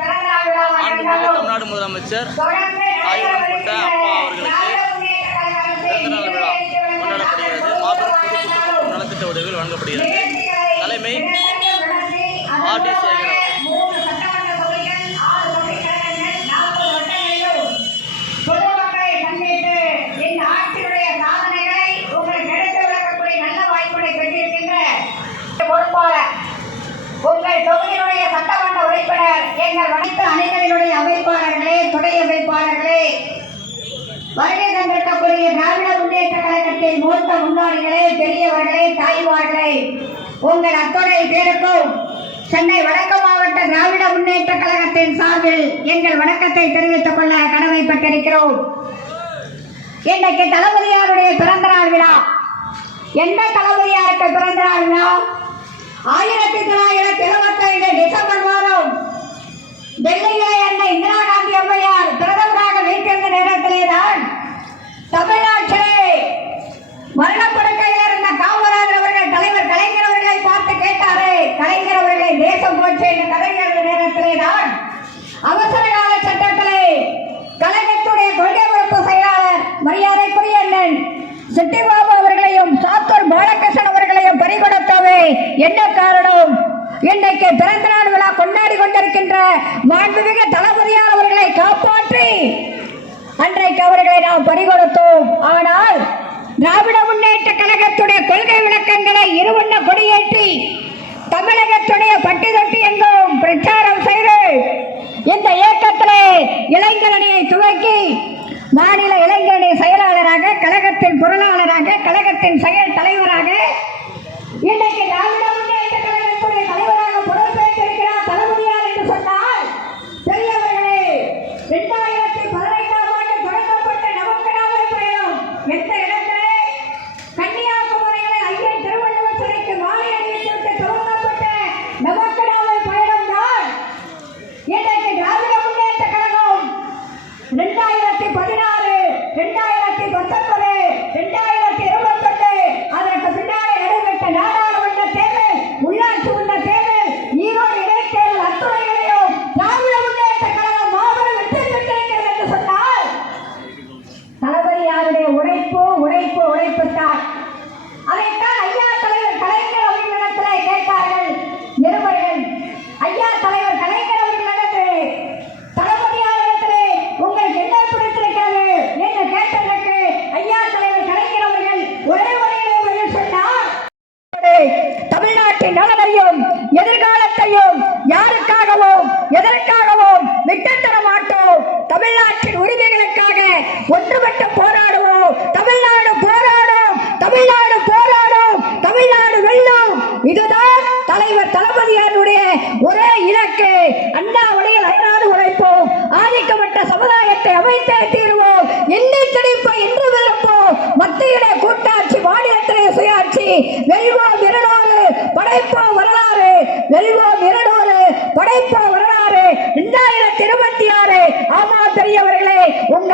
மாண்புமிகு தமிழ்நாடு முதலமைச்சர் ஆய்வுப்பட்ட அப்பா அவர்களுக்கு பிறந்தநாள் விழா கொண்டாடப்படுகிறது. மாபெரும் பொதுக்கூட்டம் நலத்திட்ட உதவிகள் வழங்கப்படுகிறது. தலைமை ஆர்டி சேகர் பொறுப்பாளர் உங்கள் தொகுதியினுடைய சட்ட உறுப்பினர் எங்கள் அனைத்து அணிகளினுடைய அமைப்பாளர்களே துணை அமைப்பாளர்களே வருகை தந்திருக்கக்கூடிய திராவிட முன்னேற்ற கழகத்தின் மூத்த முன்னோடிகளே பெரியவர்களே தாய்மார்களே உங்கள் அத்துணை பேருக்கும் சென்னை வடக்கு மாவட்ட திராவிட முன்னேற்ற கழகத்தின் சார்பில் எங்கள் வணக்கத்தை தெரிவித்துக் கொள்ள கடமைப்பட்டிருக்கிறோம் இன்றைக்கு தளபதியாருடைய பிறந்த நாள் விழா. எந்த தளபதியாருக்கு பிறந்த நாள் விழா? ஆயிரத்தி தொள்ளாயிரத்தி எழுபத்தி டெல்லியிலே என்ன இந்திரா காந்தி அம்மையார் பிரதமராக வைத்திருந்த நேரத்திலே தான் தமிழ்நாட்டிலே மரணப்படுக்கையில் இருந்த காமராஜர் அவர்கள் தலைவர் கலைஞர் அவர்களை பார்த்து கேட்டாரே கலைஞர் அவர்களை தேசம் போச்சு என்று கலைஞர் நேரத்திலே தான் அவசர கால சட்டத்திலே கழகத்துடைய கொள்கை உறுப்பு செயலாளர் மரியாதைக்குரிய அண்ணன் சிட்டிபாபு அவர்களையும் சாத்தூர் பாலகிருஷ்ணன் அவர்களையும் பறிகொடுத்தவே என்ன காரணம்? இன்றைக்கு பிறந்த இருக்கின்ற மாண்புமிகு தளபதியார் அவர்களை காப்பாற்றி அன்றைக்கு அவர்களை நாம் பறிகொடுத்தோம். ஆனால் திராவிட முன்னேற்ற கழகத்துடைய கொள்கை விளக்கங்களை இருவண்ண கொடியேற்றி தமிழகத்துடைய பட்டி தொட்டி என்றும் பிரச்சாரம் செய்து இந்த இயக்கத்திலே இளைஞரணியை துவக்கி மாநில இளைஞரணி செயலாளராக கழகத்தின் பொருளாளராக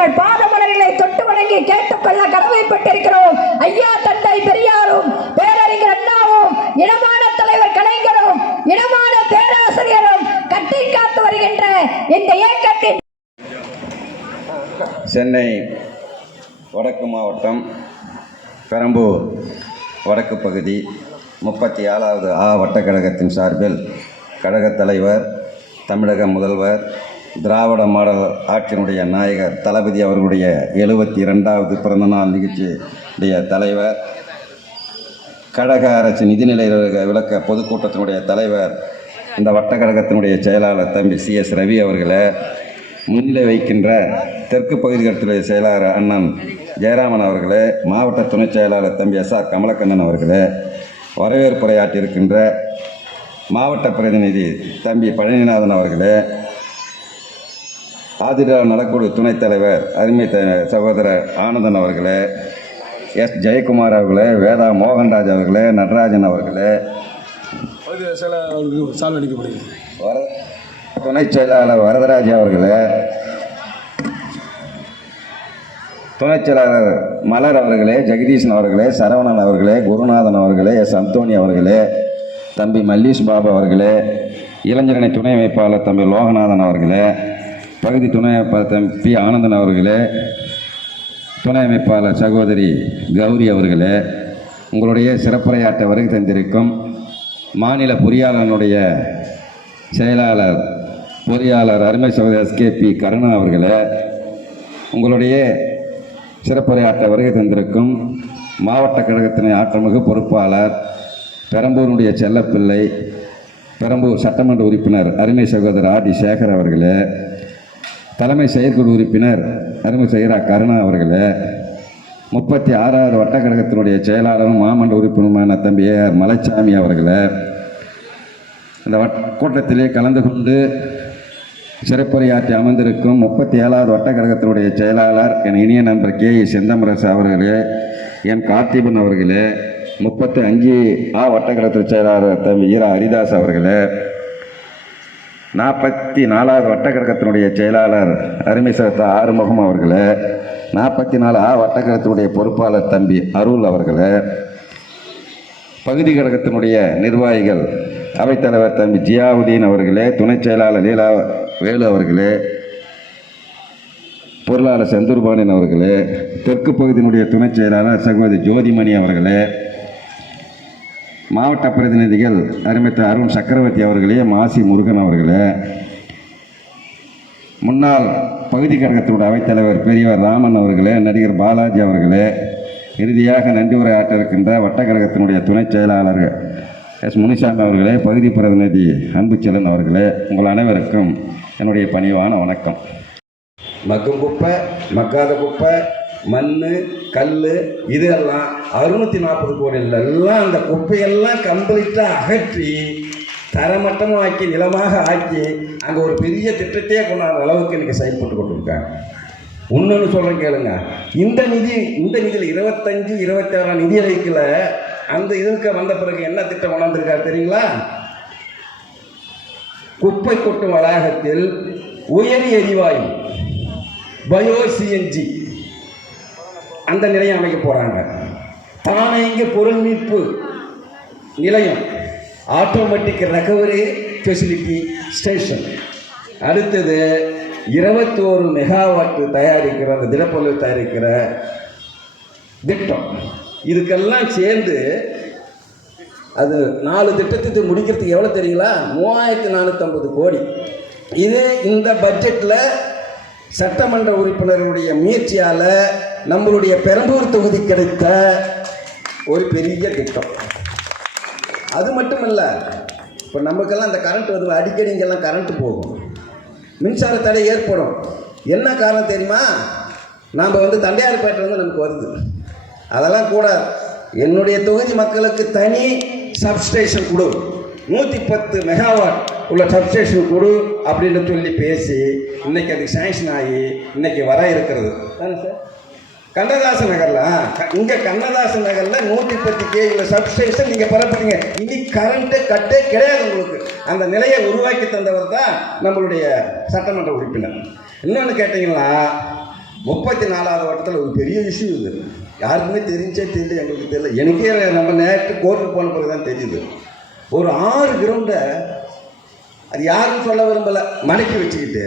உங்கள் பாதமலர்களை தொட்டு வணங்கி கேட்டுக்கொள்ள கடமைப்பட்டிருக்கிறோம். ஐயா தந்தை பெரியாரும் பேரறிஞர் அண்ணாவும் இனமான தலைவர் கலைஞரும் இனமான பேராசிரியரும் கட்டி காத்து வருகின்ற இந்த இயக்கத்தின் சென்னை வடக்கு மாவட்டம் பெரம்பூர் வடக்கு பகுதி முப்பத்தி ஏழாவது ஆ வட்டக்கழகத்தின் சார்பில் கழகத் தலைவர் தமிழக முதல்வர் திராவிட மாடல் ஆட்சியினுடைய நாயகர் தளபதி அவர்களுடைய எழுபத்தி இரண்டாவது பிறந்தநாள் நிகழ்ச்சியுடைய தலைவர் கழக அரசு நிதிநிலை விளக்க பொதுக்கூட்டத்தினுடைய தலைவர் இந்த வட்டக்கழகத்தினுடைய செயலாளர் தம்பி சி எஸ் ரவி அவர்களை முன்னிலை வைக்கின்ற தெற்கு பகுதிகளுடைய செயலாளர் அண்ணன் ஜெயராமன் அவர்களே மாவட்ட துணைச் செயலாளர் தம்பி எஸ் ஆர் கமலக்கண்ணன் அவர்களே வரவேற்புரையாற்றியிருக்கின்ற மாவட்ட பிரதிநிதி தம்பி பழனிநாதன் அவர்களே ஆதிரா நலக்குழு துணைத் தலைவர் அருமை த சகோதரர் ஆனந்தன் அவர்களே எஸ். ஜெயக்குமார் அவர்களே வேதா மோகன்ராஜ் அவர்களே நடராஜன் அவர்களே. செயலாளர்களுக்கு சால்வை அளிக்கப்படுகிறது வர துணைச் செயலாளர் வரதராஜ் அவர்களே. துணைச் செயலாளர் மலர் அவர்களே ஜெகதீசன் அவர்களே சரவணன் அவர்களே குருநாதன் அவர்களே எஸ். அந்தோணி அவர்களே தம்பி மல்லீஷ் பாபு அவர்களே இளைஞரணி துணை அமைப்பாளர் தம்பி லோகநாதன் அவர்களே பகுதி துணை அமைப்பாளர் பி. ஆனந்தன் அவர்களே துணை அமைப்பாளர் சகோதரி கௌரி அவர்களே உங்களுடைய சிறப்புரையாட்ட வருகை தந்திருக்கும் மாநில பொறியாளனுடைய செயலாளர் பொறியாளர் அருமை சகோதரர் எஸ்கேபி கருணா அவர்களே உங்களுடைய சிறப்புரையாற்ற வருகை தந்திருக்கும் மாவட்ட கழகத்தினை ஆற்றமிகு பொறுப்பாளர் பெரம்பூருடைய செல்லப்பிள்ளை பெரம்பூர் சட்டமன்ற உறுப்பினர் அருமை சகோதரர் ஆர். டி. சேகர் அவர்களே தலைமை செயற்குழு உறுப்பினர் அருமை செய்கிறா கருணா அவர்களே முப்பத்தி ஆறாவது வட்டக்கழகத்தினுடைய செயலாளரும் மாமன்ற உறுப்பினருமான தம்பி ஏ ஆர் மலைச்சாமி அவர்களை இந்த வட் கூட்டத்திலே கலந்து கொண்டு சிறப்புரையாற்றி அமர்ந்திருக்கும் முப்பத்தி ஏழாவது வட்டக்கழகத்தினுடைய செயலாளர் என் இனிய நண்பர் கே இ செந்தமரசு அவர்களே என் கார்த்திபன் அவர்களே முப்பத்தி அஞ்சு ஆ வட்டக்கழகத்தின் செயலாளர் தம்பி ஈரா ஹரிதாஸ் அவர்களே நாற்பத்தி நாலாவது வட்டக்கழகத்தினுடைய செயலாளர் அருமை சேர்த்த ஆறுமுகம் அவர்களே நாற்பத்தி நாலு ஆ வட்டக்கழகத்தினுடைய பொறுப்பாளர் தம்பி அருள் அவர்களே பகுதி கழகத்தினுடைய நிர்வாகிகள் அவைத்தலைவர் தம்பி ஜியாவுதீன் அவர்களே துணைச் செயலாளர் லீலா வேலு அவர்களே பொருளாளர் செந்தூர்பாண்டியன் அவர்களே தெற்கு பகுதியினுடைய துணைச் செயலாளர் சகோதரி ஜோதிமணி அவர்களே மாவட்ட பிரதிநிதிகள் அருமைத்த அருண் சக்கரவர்த்தி அவர்களே மாசி முருகன் அவர்களே. முன்னாள் பகுதி கழகத்தினுடைய அவைத்தலைவர் பெரியவர் ராமன் அவர்களே நடிகர் பாலாஜி அவர்களே இறுதியாக நன்றி உரையாற்ற இருக்கின்ற வட்டக்கழகத்தினுடைய துணைச் செயலாளர் எஸ் முனிசாமி அவர்களே பகுதி பிரதிநிதி அன்புச்செலன் அவர்களே உங்கள் அனைவருக்கும் என்னுடைய பணிவான வணக்கம். மக்கும் குப்பை மக்காத குப்பை மண் கல் இதெல்லாம் அறுநூற்றி நாற்பது கோடியில் எல்லாம் அந்த குப்பையெல்லாம் கம்ப்ளீட்டாக அகற்றி தரமட்டமாக ஆக்கி நிலமாக ஆக்கி அங்கே ஒரு பெரிய திட்டத்தையே கொண்டாடுற அளவுக்கு இன்றைக்கி செயல்பட்டு கொண்டிருக்காங்க. இன்னொன்று சொல்கிறேன் கேளுங்க. இந்த நிதி இந்த நிதியில் இருபத்தஞ்சு இருபத்தாறாம் நிதி அறிக்கையில் அந்த இதுக்கு வந்த பிறகு என்ன திட்டம் கொண்டாந்துருக்காரு தெரியுங்களா? குப்பை கொட்டும் வளாகத்தில் உயரி எரிவாயு பயோ சிஎன்ஜி அந்த நிலையம் அமைக்க போகிறாங்க தானியங்க பொருள் மீட்பு நிலையம். ஆட்டோமேட்டிக் ரெக்கவரி ஃபெசிலிட்டி ஸ்டேஷன் அடுத்தது இருபத்தோரு மெகாவாட் தயாரிக்கிற அந்த திடப்பொருள் தயாரிக்கிற திட்டம். இதுக்கெல்லாம் சேர்ந்து அது நாலு திட்டத்தை முடிக்கிறதுக்கு எவ்வளோ தெரியுங்களா? மூவாயிரத்தி நானூற்றம்பது கோடி. இது இந்த பட்ஜெட்டில் சட்டமன்ற உறுப்பினருடைய முயற்சியால் நம்மளுடைய பெரம்பூர் தொகுதி கிடைத்த ஒரு பெரிய திட்டம். அது மட்டும் இல்லை இப்போ நமக்கெல்லாம் அந்த கரண்ட் வந்து அடிக்கடி இங்கெல்லாம் கரண்ட்டு போகும். மின்சார தடை ஏற்படும். என்ன காரணம் தெரியுமா? நாம் வந்து தண்டையார்பேட்டை வந்து நமக்கு வருது. அதெல்லாம் கூட என்னுடைய தொகுதி மக்களுக்கு தனி சப்ஸ்டேஷன் கொடு. நூற்றி பத்து மெகாவாட் உள்ள சப்ஸ்டேஷன் கொடு அப்படின்னு சொல்லி பேசி இன்னைக்கு அதுக்கு சேங்ஷன் ஆகி இன்னைக்கு வர இருக்கிறது. தானே சார்? கண்ணதாசன் நகரில் இங்கே கண்ணதாசன் நகரில் நூற்றி பத்து கேஜியில் சப்ஸ்டேஷன் நீங்கள் பரப்புறீங்க இனி கரண்ட்டு கட்டே கிடையாது உங்களுக்கு. அந்த நிலையை உருவாக்கி தந்தவர் தான் நம்மளுடைய சட்டமன்ற உறுப்பினர். இன்னொன்று கேட்டிங்கன்னா முப்பத்தி நாலாவது வருடத்தில் ஒரு பெரிய இஷ்யூ இது. யாருக்குமே தெரிஞ்சே தெரியல எங்களுக்கு தெரியல. எனக்கே நம்ம நேற்று கோர்ட்டுக்கு போன பிறகு தான் தெரியுது ஒரு ஆறு கிரவுண்டை அது யாரும் சொல்ல விரும்பலை. மடக்கி வச்சுக்கிட்டு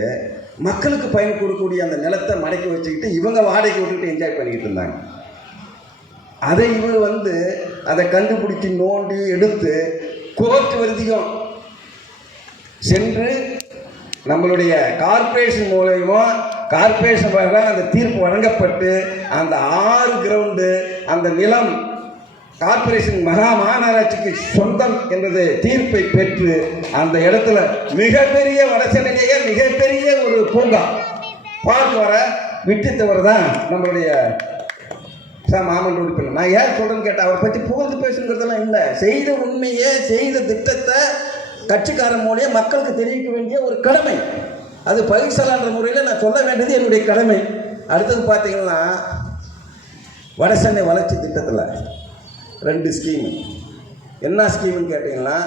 மக்களுக்கு பயன் கொடுக்கக்கூடிய அந்த நிலத்தை மடக்கி வச்சுக்கிட்டு இவங்க வாடகைக்கு விட்டுக்கிட்டு என்ஜாய் பண்ணிக்கிட்டு இருந்தாங்க. அதை இவர் வந்து அதை கண்டுபிடிச்சி நோண்டி எடுத்து கோர்ட் வரைக்கும் சென்று நம்மளுடைய கார்ப்பரேஷன் மூலயமா கார்ப்பரேஷன் அந்த தீர்ப்பு வழங்கப்பட்டு அந்த ஆறு கிரவுண்டு அந்த நிலம் கார்ப்பரேஷன் மகா மாநகராட்சிக்கு சொந்தம் என்பது தீர்ப்பை பெற்று அந்த இடத்துல மிகப்பெரிய வடசென்னையே மிகப்பெரிய ஒரு பூங்கா. பார்க் வர விட்டுத்தவர் தான் நம்மளுடைய சார் உறுப்பினர் நான் ஏன் சொல்கிறேன்னு கேட்டேன் அவரை பற்றி புகழ்ந்து பேசுங்கிறதெல்லாம் இல்லை. செய்த உண்மையே செய்த திட்டத்தை கட்சிக்காரன் மூலியம் மக்களுக்கு தெரிவிக்க வேண்டிய ஒரு கடமை. அது பரிசலான்ற முறையில் நான் சொல்ல வேண்டியது என்னுடைய கடமை. அடுத்தது பார்த்தீங்கன்னா வடசென்னை வளர்ச்சி திட்டத்தில் ரெண்டு ஸ்கீமு என்ன ஸ்கீம்னு கேட்டிங்கன்னா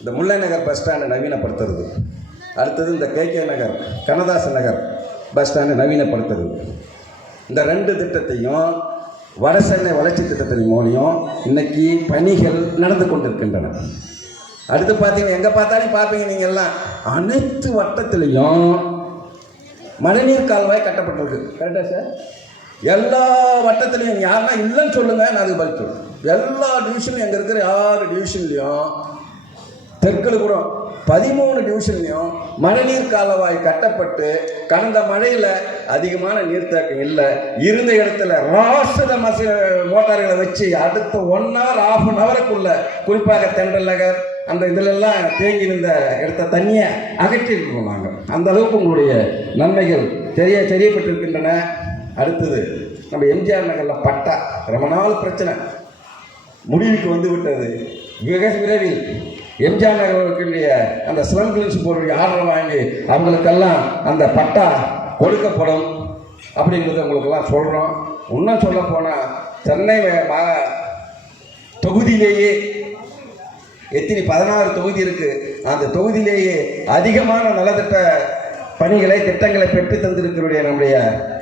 இந்த முல்லை நகர் பஸ் ஸ்டாண்டை நவீனப்படுத்துறது. அடுத்தது இந்த K K Nagar Kannadasan Nagar bus ஸ்டாண்டை நவீனப்படுத்துறது. இந்த ரெண்டு திட்டத்தையும் வடசென்னை வளர்ச்சி திட்டத்தின் மூலியம் இன்னைக்கு பணிகள் நடந்து கொண்டிருக்கின்றன. அடுத்து பார்த்தீங்கன்னா எங்கே பார்த்தாலும் பார்ப்பீங்க நீங்கள் எல்லாம். அனைத்து வட்டத்திலையும் மழைநீர் கால்வாய் கட்டப்பட்டிருக்கு. கரெக்டா சார் எல்லா வட்டத்திலையும் யாருன்னா இல்லைன்னு சொல்லுங்க நான் அதுக்கு பதில் சொல்றேன். எல்லா டிவிஷன்லையும் எங்கே இருக்கிற ஆறு டிவிஷன்லையும் தெற்குல கூட பதிமூணு டிவிஷன்லையும் மழைநீர் கால்வாய் கட்டப்பட்டு கடந்த மழையில் அதிகமான நீர்த்தேக்கம் இல்லை. இருந்த இடத்துல ராசத மச மோட்டார்களை வச்சு அடுத்த ஒன் ஹவர் ஆஃப் அன் ஹவருக்குள்ள குறிப்பாக தென்றல் நகர் அந்த இதிலெல்லாம் தேங்கி இருந்த இடத்த தண்ணியை அகற்றிருக்கோம் நாங்கள் அந்த அளவுக்கு உங்களுடைய நன்மைகள் தெரிய தெரியப்பட்டிருக்கின்றன. அடுத்தது நம்ம எம்ஜிஆர் நகரில் பட்டா ரொம்ப நாள் பிரச்சனை. முடிவுக்கு வந்து விட்டது. மிக விரைவில் எம்ஜிஆர் நகர்களுடைய அந்த ஸ்லம் கிளின்ஸ் போர்டுடைய ஆர்டர் வாங்கி அவங்களுக்கெல்லாம் அந்த பட்டா கொடுக்கப்படும் அப்படிங்கிறத உங்களுக்கெல்லாம் சொல்கிறோம் இன்னும் சொல்ல போனால் சென்னை மா- தொகுதியிலேயே எத்தனை பதினாறு தொகுதி இருக்குது அந்த தொகுதியிலேயே அதிகமான நலத்திட்ட பணிகளை திட்டங்களை பெற்று தந்திருக்கிறோடைய நம்முடைய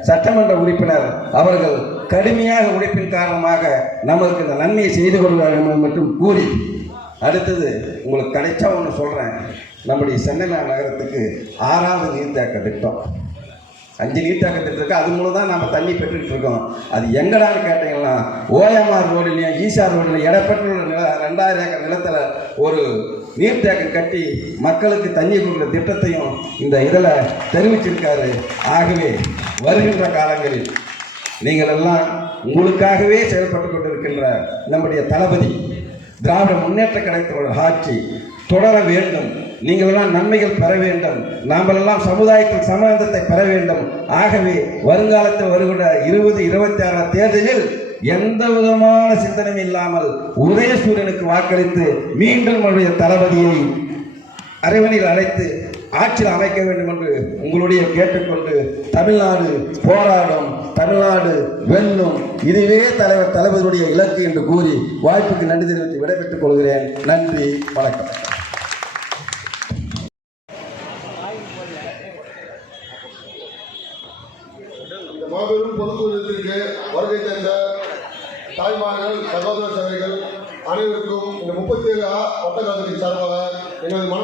சட்டமன்ற உறுப்பினர் அவர்கள் கடுமையாக உழைப்பின் காரணமாக நம்மளுக்கு இந்த நன்மையை செய்து கொள்வார்கள் மட்டும் கூறி அடுத்தது உங்களுக்கு கிடைச்சா ஒன்று சொல்கிறேன் நம்முடைய சென்னை நகரத்துக்கு ஆறாவது நீர்த்தேக்க திட்டம். அஞ்சு நீர்த்தேக்க திட்டம் இருக்கு. அது மூலம் தான் நம்ம தண்ணி பெற்றுக்கிட்டு இருக்கோம். அது எங்கடான்னு கேட்டீங்கன்னா ஓஎம்ஆர் ரோடுலையும் ஈசா ரோடுலையும் இடப்பெற்ற நில ரெண்டாயிரம் ஏக்கர் நிலத்தில் ஒரு நீர்த்தேக்கம் கட்டி மக்களுக்கு தண்ணி கொடுக்குற திட்டத்தையும் இந்த இதில் தெரிவிச்சிருக்காரு. ஆகவே வருகின்ற காலங்களில் நீங்கள் எல்லாம் உங்களுக்காகவே செயல்பட்டு கொண்டிருக்கின்ற நம்முடைய தளபதி திராவிட முன்னேற்ற கழகத்தோட ஆட்சி தொடர வேண்டும். நீங்கள் எல்லாம் நன்மைகள் பெற வேண்டும். நாமெல்லாம் சமுதாயத்தில் சமாதானத்தை பெற வேண்டும். ஆகவே வருங்காலத்தில் வருகிற இருபது இருபத்தி ஆறாம் தேர்தலில் எந்த விதமான சிந்தனையும் இல்லாமல் உதயசூரியனுக்கு வாக்களித்து மீண்டும் நம்முடைய தளபதியை அரவணையில் அழைத்து ஆட்சியில் அமைக்க வேண்டும் என்று உங்களுடைய கேட்டுக்கொண்டு தமிழ்நாடு போராடும் தமிழ்நாடு வெல்லும். இதுவே தலைவர் தளபதியுடைய இலக்கு என்று கூறி வாய்ப்புக்கு நன்றி தெரிவித்து விடைபெற்றுக் கொள்கிறேன். நன்றி வணக்கம். மாபெரும் பொதுக்கூட்டத்திற்கு வருகை தந்த தாய்மார்கள் சகோதர சபைகள் அனைவருக்கும் இந்த முப்பத்தி ஏழு வட்டக்காலத்தின் சார்பாக எங்களது மன